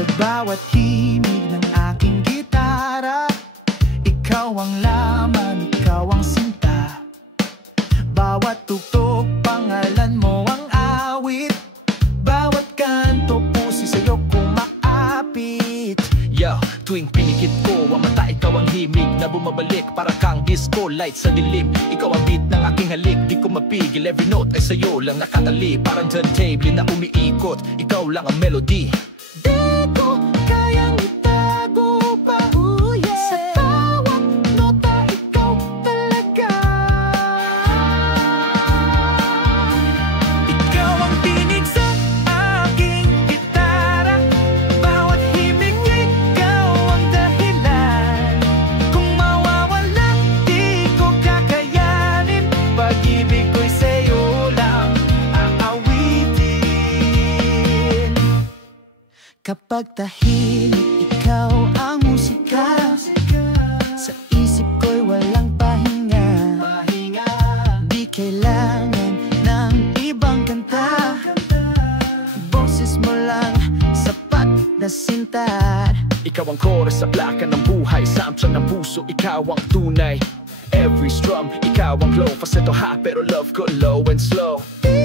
Sa bawat himig ng aking gitara, ikaw ang laman, ikaw ang sinta. Bawat tugtog, pangalan mo ang awit. Bawat kanto, pusi sa'yo kumaapit. Yo, tuwing pinikit ko ang mata, ikaw ang himig na bumabalik para kang disco light sa dilim. Ikaw ang beat ng aking halik, di ko mapigil. Every note ay sa'yo lang nakatali, parang turntable na umiikot. Ikaw lang ang melody. Di ko kayang itago pa, sa bawat nota ikaw talaga. Ikaw ang tinig sa aking gitara, bawat himig ikaw ang dahilan. Kung mawawala di ko kakayanin, pag-ibig ko'y sa'yo lang aawitin. Kapag tahimik, ikaw ang musika. Sa isip ko'y walang pahinga. Di kailangan ng ibang kanta. Boses mo lang, sapat na sinta. Ikaw ang chorus sa plaka ng buhay, samsang ng puso, ikaw ang tunay. Every strum, ikaw ang glow. Falsetto high pero love ko low and slow. Di